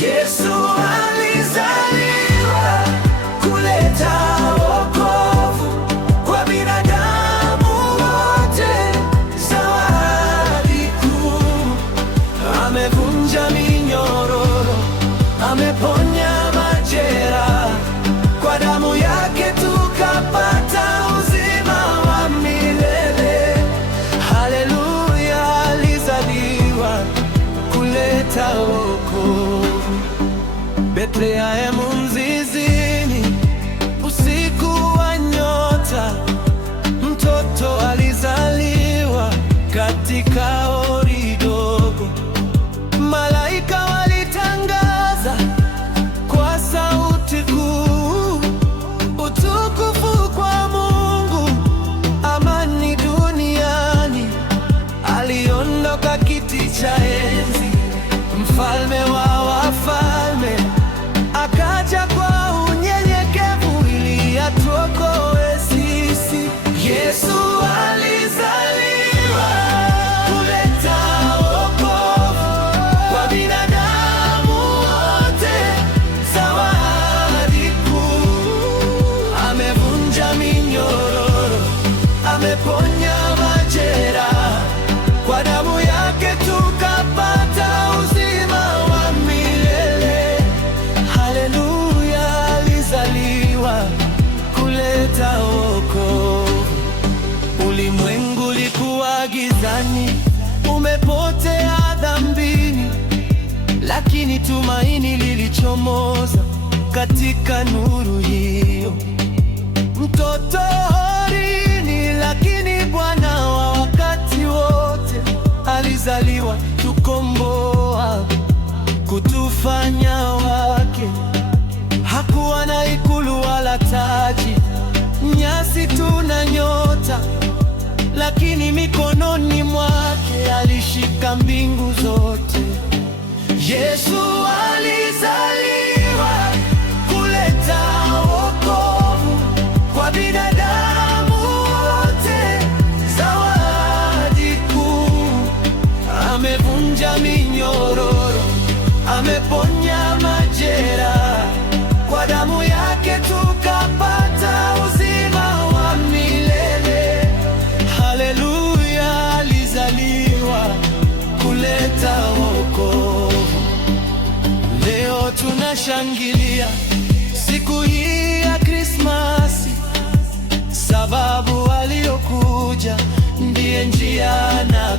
Yesu alizaliwa kuleta wokovu kwa binadamu wote, zawadi kuu. Amevunja minyororo, ameponya majeraha, kwa damu yake tukapata uzima wa milele. Haleluya, alizaliwa kuleta wokovu. Bethlehemu mzizini, usiku wa nyota, mtoto alizaliwa katika hori dogo. Malaika walitangaza kwa sauti kuu, utukufu kwa Mungu, amani duniani. Aliondoka kiti cha enzi, mfalme wa wafalme, akaja kwa unyenyekevu ili atuokoe sisi. Yesu alizaliwa kuleta wokovu kwa binadamu wote, zawadi kuu. Amevunja minyororo, ameponya majeraha, kwa damu yake tukapata uzima wa milele. Haleluya, alizaliwa kuleta wokovu. Ulimwengu ulikuwa gizani, umepotea dhambini, lakini tumaini lilichomoza katika nuru hiyo. Mtoto horini, lakini Bwana wa wakati wote alizaliwa tukomboa, kutufanya wake. Hakuwa na ikulu wala taji, nyasi tu na nyota, lakini mikononi mwake alishika mbingu zote. Yesu alizaliwa kuleta wokovu kwa binadamu wote, zawadi kuu. Amevunja minyororo, ameponya majeraha, kwa damu yake tukapata uzima wa milele. Haleluya, alizaliwa kuleta wokovu. Leo tunashangilia siku hii ya Krismasi, sababu aliyokuja ndiye njia na